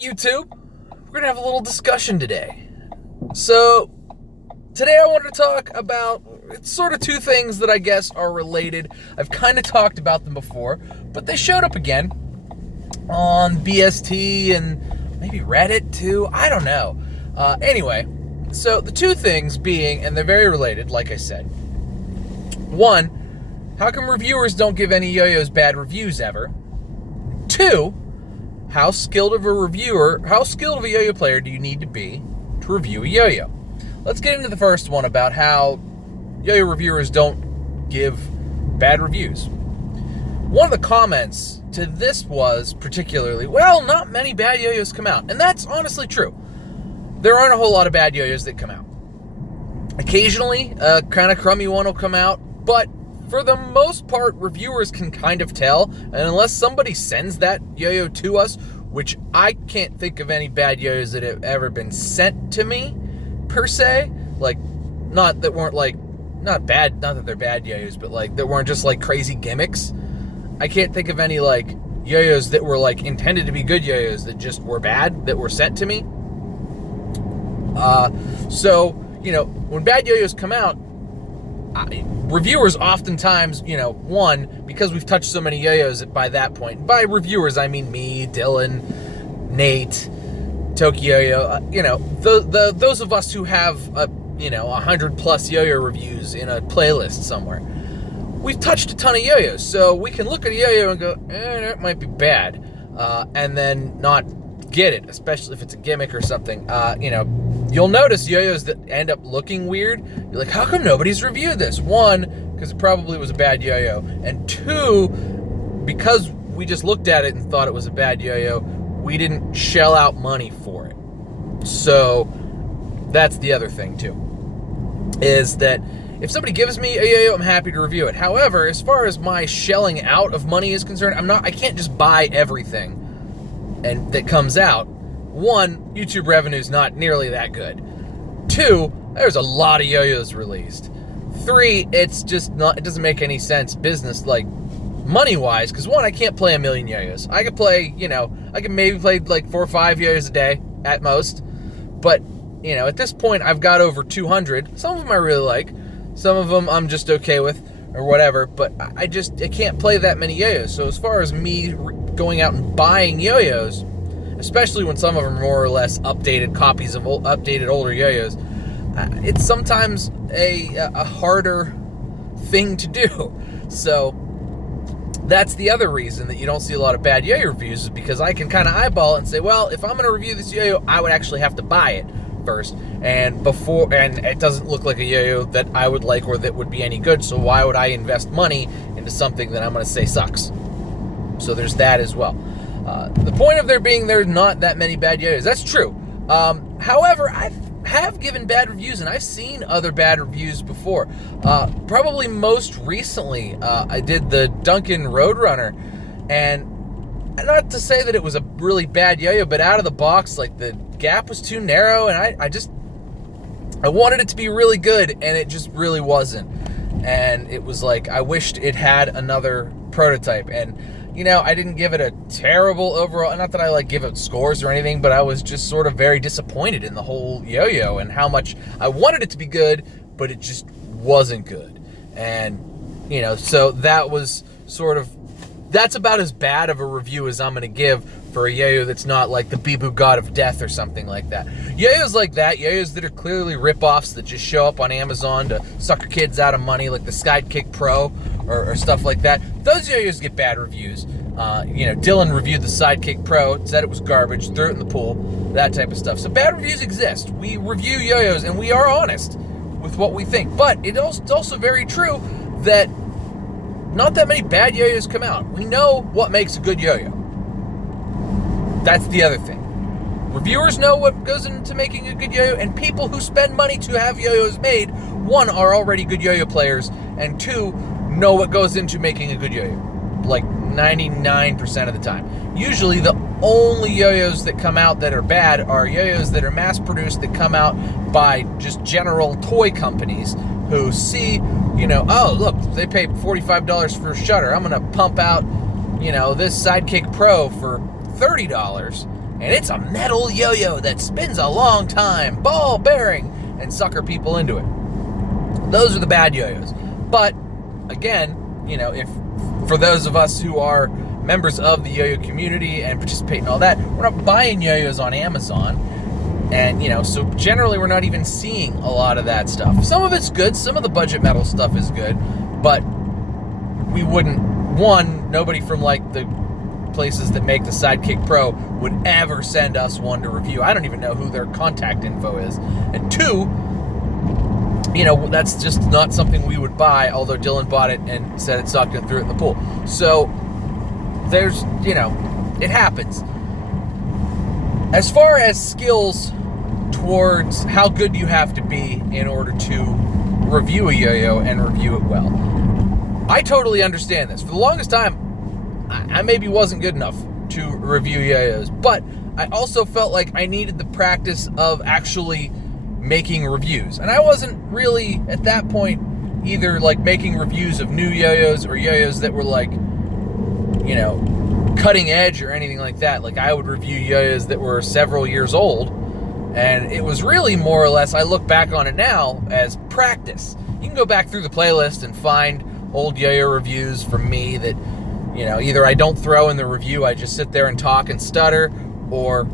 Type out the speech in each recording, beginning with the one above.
YouTube? We're going to have a little discussion today. So, today I wanted to talk about, it's sort of two things that I guess are related. I've kind of talked about them before, but they showed up again on BST and maybe Reddit too. I don't know. Anyway, so the two things being, and they're very related, like I said. One, how come reviewers don't give any yo-yos bad reviews ever? Two, how skilled of a yo-yo player do you need to be to review a yo-yo? Let's get into the first one about how yo-yo reviewers don't give bad reviews. One of the comments to this was particularly, well, not many bad yo-yos come out. And that's honestly true. There aren't a whole lot of bad yo-yos that come out. Occasionally, a kind of crummy one will come out, but for the most part, reviewers can kind of tell, and unless somebody sends that yo-yo to us, which I can't think of any bad yo-yos that have ever been sent to me, per se, like, not that they're bad yo-yos, but like, that weren't just like crazy gimmicks. I can't think of any like yo-yos that were like intended to be good yo-yos that just were bad, that were sent to me. So, you know, when bad yo-yos come out, reviewers oftentimes, you know, one, because we've touched so many yo-yos by that point. By reviewers, I mean me, Dylan, Nate, Tokyo, you know, those of us who have, 100 plus yo-yo reviews in a playlist somewhere. We've touched a ton of yo-yos, so we can look at a yo-yo and go, that might be bad, and then not get it, especially if it's a gimmick or something. You'll notice yo-yos that end up looking weird. You're like, how come nobody's reviewed this? One, because it probably was a bad yo-yo. And two, because we just looked at it and thought it was a bad yo-yo, we didn't shell out money for it. So that's the other thing too, is that if somebody gives me a yo-yo, I'm happy to review it. However, as far as my shelling out of money is concerned, I can't just buy everything and that comes out. One, YouTube revenue is not nearly that good. Two, there's a lot of yo-yos released. Three, it doesn't make any sense business, like money-wise, because one, I can't play a million yo-yos. I could play, I could maybe play like 4 or 5 yo-yos a day at most. But, at this point, I've got over 200. Some of them I really like. Some of them I'm just okay with or whatever. But I can't play that many yo-yos. So as far as me going out and buying yo-yos, especially when some of them are more or less updated copies of updated older yo-yos, it's sometimes a harder thing to do. So that's the other reason that you don't see a lot of bad yo-yo reviews, is because I can kind of eyeball it and say, well, if I'm going to review this yo-yo, I would actually have to buy it first, and it doesn't look like a yo-yo that I would like or that would be any good, so why would I invest money into something that I'm going to say sucks? So there's that as well. The point of there's not that many bad yo-yos, that's true. However, I have given bad reviews, and I've seen other bad reviews before. Probably most recently, I did the Duncan Roadrunner, and not to say that it was a really bad yo-yo, but out of the box, like, the gap was too narrow, and I wanted it to be really good, and it just really wasn't. And it was like, I wished it had another prototype, and I didn't give it a terrible overall, not that I give it scores or anything, but I was just sort of very disappointed in the whole yo-yo and how much I wanted it to be good, but it just wasn't good. And, so that's about as bad of a review as I'm going to give for a yo-yo that's not like the Bibu God of Death or something like that. Yo-yos like that, yo-yos that are clearly rip-offs that just show up on Amazon to sucker kids out of money, like the Sidekick Pro or stuff like that, those yo-yos get bad reviews. Dylan reviewed the Sidekick Pro, said it was garbage, threw it in the pool, that type of stuff. So bad reviews exist. We review yo-yos, and we are honest with what we think. But it's also very true that not that many bad yo-yos come out. We know what makes a good yo-yo. That's the other thing. Reviewers know what goes into making a good yo-yo, and people who spend money to have yo-yos made, one, are already good yo-yo players, and two, know what goes into making a good yo-yo. Like 99% of the time. Usually the only yo-yos that come out that are bad are yo-yos that are mass-produced, that come out by just general toy companies who see, oh, look, they paid $45 for a shutter. I'm going to pump out, this Sidekick Pro for $30, and it's a metal yo-yo that spins a long time, ball bearing, and sucker people into it. Those are the bad yo-yos. But again, if for those of us who are members of the yo-yo community and participate in all that, we're not buying yo-yos on Amazon. And, so generally we're not even seeing a lot of that stuff. Some of it's good. Some of the budget metal stuff is good. But we wouldn't, nobody from like the places that make the Sidekick Pro would ever send us one to review. I don't even know who their contact info is. And two, that's just not something we would buy, although Dylan bought it and said it sucked and threw it in the pool. So there's, it happens. As far as skills towards how good you have to be in order to review a yo-yo and review it well, I totally understand this. For the longest time, I maybe wasn't good enough to review yo-yos, but I also felt like I needed the practice of actually making reviews. And I wasn't really, at that point, either like making reviews of new yo-yos or yo-yos that were like, cutting edge or anything like that. Like I would review yo-yos that were several years old, and it was really more or less, I look back on it now as practice. You can go back through the playlist and find old yo-yo reviews from me that, either I don't throw in the review, I just sit there and talk and stutter, or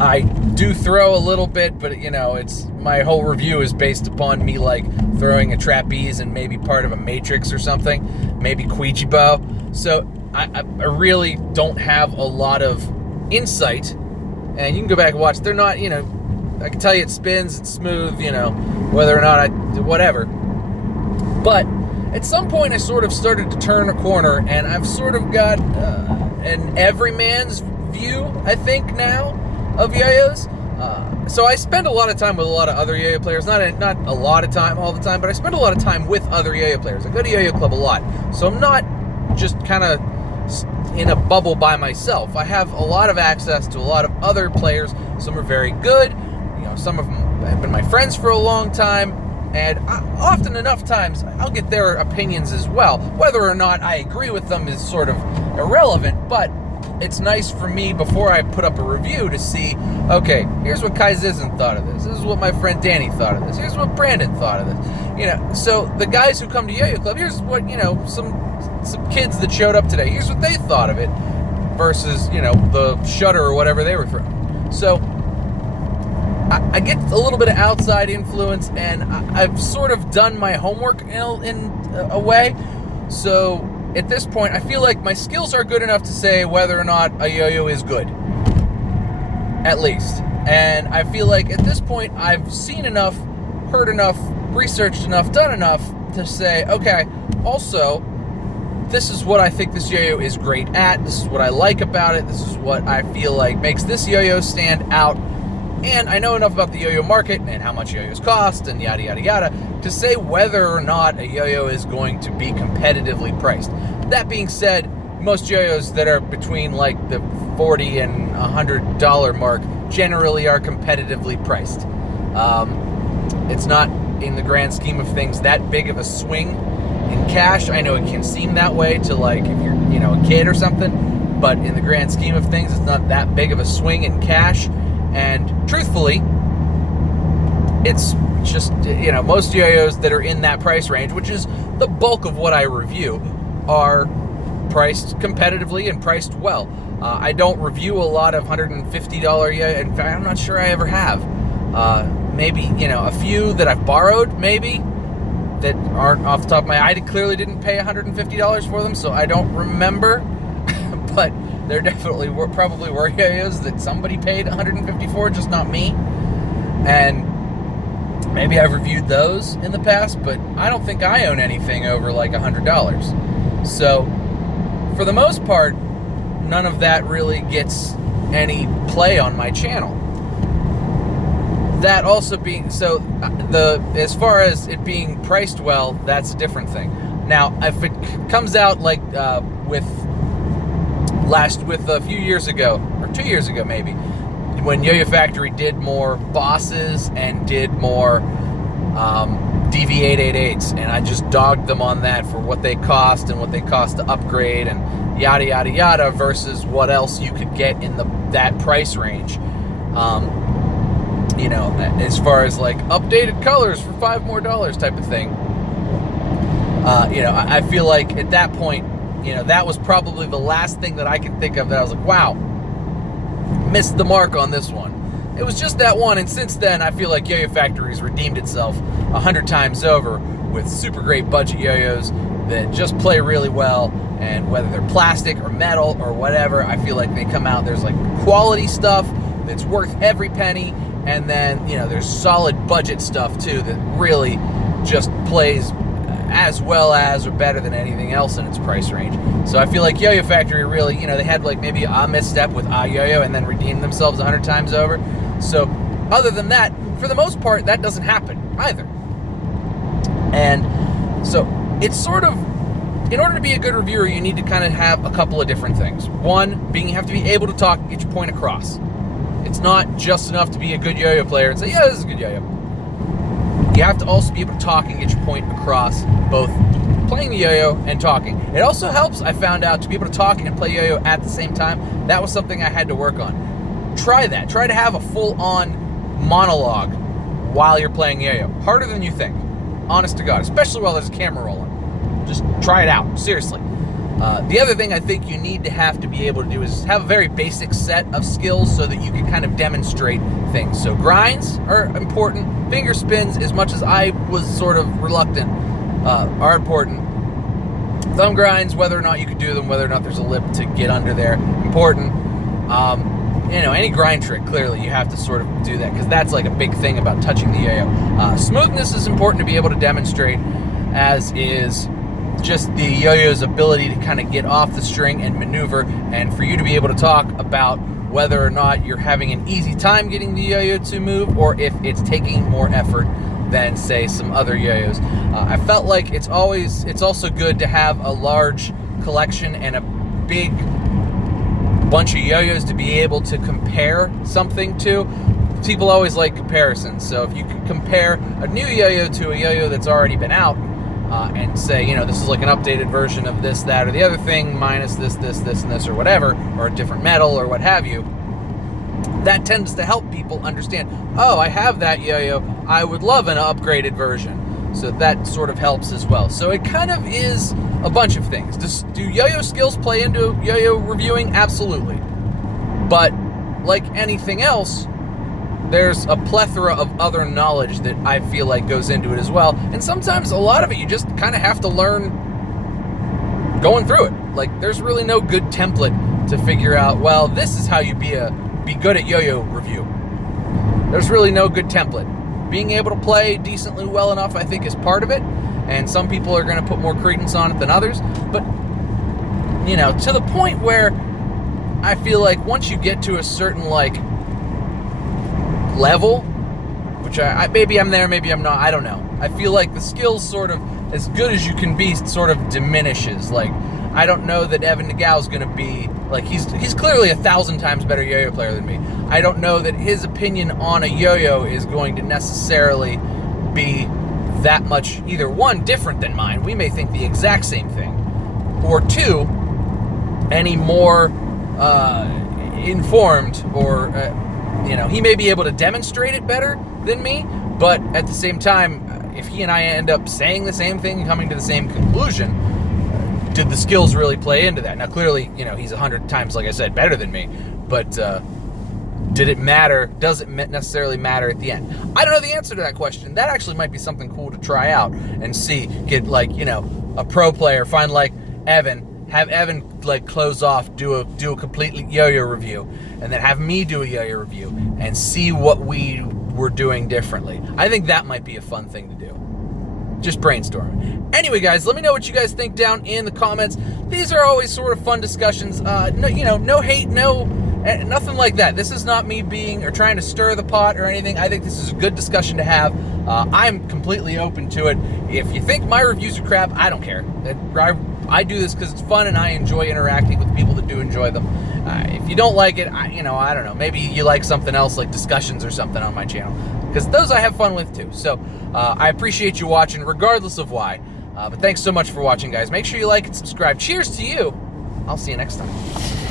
I do throw a little bit, but it's my whole review is based upon me like throwing a trapeze and maybe part of a matrix or something, maybe Ouija bow. So I really don't have a lot of insight, and you can go back and watch. They're not, I can tell you it spins, it's smooth, whether or not whatever. But at some point I sort of started to turn a corner, and I've sort of got an everyman's view, I think, now of yo-yos. So I spend a lot of time with a lot of other yo-yo players. Not a lot of time all the time, but I spend a lot of time with other yo-yo players. I go to yo-yo club a lot, so I'm not just kind of in a bubble by myself. I have a lot of access to a lot of other players. Some are very good. Some of them have been my friends for a long time, and often enough times I'll get their opinions as well. Whether or not I agree with them is sort of irrelevant, but it's nice for me before I put up a review to see, okay, here's what Kai Zizin thought of this. This is what my friend Danny thought of this. Here's what Brandon thought of this. So the guys who come to Yo-Yo Club, here's what, some kids that showed up today, here's what they thought of it versus, the shutter or whatever they were throwing. So I get a little bit of outside influence, and I've sort of done my homework in a way. So at this point, I feel like my skills are good enough to say whether or not a yo-yo is good, at least. And I feel like at this point, I've seen enough, heard enough, researched enough, done enough to say, okay, also, this is what I think this yo-yo is great at, this is what I like about it, this is what I feel like makes this yo-yo stand out, and I know enough about the yo-yo market and how much yo-yos cost and yada yada yada to say whether or not a yo-yo is going to be competitively priced. That being said, most yo-yos that are between like the $40 and $100 mark generally are competitively priced. It's not, in the grand scheme of things, that big of a swing in cash. I know it can seem that way to, like, if you're, a kid or something, but in the grand scheme of things, it's not that big of a swing in cash. And truthfully, it's just, most yo-yos that are in that price range, which is the bulk of what I review, are priced competitively and priced well. I don't review a lot of $150 yo-yo. In fact, I'm not sure I ever have. Maybe, a few that I've borrowed, maybe, that aren't off the top of my head. I clearly didn't pay $150 for them, so I don't remember. But there definitely probably were yo-yos that somebody paid $150 for, just not me. And maybe I've reviewed those in the past, but I don't think I own anything over like $100. So for the most part, none of that really gets any play on my channel. That also being so, as far as it being priced well, that's a different thing. Now, if it comes out like with a few years ago, or 2 years ago maybe, when Yo-Yo Factory did more bosses and did more DV888s, and I just dogged them on that for what they cost and what they cost to upgrade, and yada yada yada, versus what else you could get in that price range. You know, as far as like updated colors for $5 more type of thing. You know, I feel like at that point, you know, that was probably the last thing that I could think of that I was like, wow, missed the mark on this one. It was just that one, and since then, I feel like Yo-Yo Factory's redeemed itself 100 times over with super great budget yo-yos that just play really well, and whether they're plastic or metal or whatever, I feel like they come out, there's like quality stuff that's worth every penny, and then, you know, there's solid budget stuff too that really just plays as well as or better than anything else in its price range. So I feel like Yo-Yo Factory really, you know, they had like maybe a misstep with YoYo and then redeemed themselves 100 times over. So other than that, for the most part, that doesn't happen either. And so it's sort of, in order to be a good reviewer, you need to kind of have a couple of different things. One, being you have to be able to talk and get your point across. It's not just enough to be a good yo-yo player and say, yeah, this is a good yo-yo. You have to also be able to talk and get your point across, both playing the yo-yo and talking. It also helps, I found out, to be able to talk and play yo-yo at the same time. That was something I had to work on. Try that. Try to have a full-on monologue while you're playing yo-yo. Harder than you think. Honest to God. Especially while there's a camera rolling. Just try it out. Seriously. The other thing I think you need to have to be able to do is have a very basic set of skills so that you can kind of demonstrate things. So grinds are important. Finger spins, as much as I was sort of reluctant, are important. Thumb grinds, whether or not you could do them, whether or not there's a lip to get under there, important. You know, any grind trick, clearly you have to sort of do that, because that's like a big thing about touching the yo-yo. Smoothness is important to be able to demonstrate, as is just the yo-yo's ability to kind of get off the string and maneuver, and for you to be able to talk about whether or not you're having an easy time getting the yo-yo to move, or if it's taking more effort than, say, some other yo-yos. I felt like it's also good to have a large collection and a big bunch of yo-yos to be able to compare something to. People always like comparisons, so if you could compare a new yo-yo to a yo-yo that's already been out, and say, you know, this is like an updated version of this, that, or the other thing, minus this, and this, or whatever, or a different metal, or what have you, that tends to help people understand, oh, I have that yo-yo, I would love an upgraded version. So that sort of helps as well. So it kind of is a bunch of things. Do yo-yo skills play into yo-yo reviewing? Absolutely. But like anything else, there's a plethora of other knowledge that I feel like goes into it as well. And sometimes a lot of it you just kind of have to learn going through it. Like, there's really no good template to figure out, well, this is how you be good at yo-yo review. There's really no good template. Being able to play decently well enough, I think, is part of it. And some people are going to put more credence on it than others. But, you know, to the point where I feel like once you get to a certain, like, level, which I maybe I'm there, maybe I'm not, I don't know. I feel like the skills sort of, as good as you can be, sort of diminishes. Like, I don't know that Evan Nagal's going to be, like, he's clearly 1,000 times better yo-yo player than me. I don't know that his opinion on a yo-yo is going to necessarily be that much, either one, different than mine. We may think the exact same thing, or two, any more informed, or you know, he may be able to demonstrate it better than me, but at the same time, if he and I end up saying the same thing and coming to the same conclusion, did the skills really play into that? Now, clearly, you know, he's 100 times, like I said, better than me, but did it matter? Does it necessarily matter at the end? I don't know the answer to that question. That actually might be something cool to try out and see. Get, like, you know, a pro player, find, like, Evan, have Evan, like, close off, do a completely yo-yo review, and then have me do a yo-yo review and see what we were doing differently. I think that might be a fun thing to do. Just brainstorming. Anyway, guys, let me know what you guys think down in the comments. These are always sort of fun discussions. No, you know, no hate, nothing like that. This is not me being or trying to stir the pot or anything. I think this is a good discussion to have. I'm completely open to it. If you think my reviews are crap, I don't care. I do this because it's fun and I enjoy interacting with people that do enjoy them. If you don't like it, I don't know. Maybe you like something else, like discussions or something on my channel, because those I have fun with too. So I appreciate you watching, regardless of why. But thanks so much for watching, guys. Make sure you like and subscribe. Cheers to you. I'll see you next time.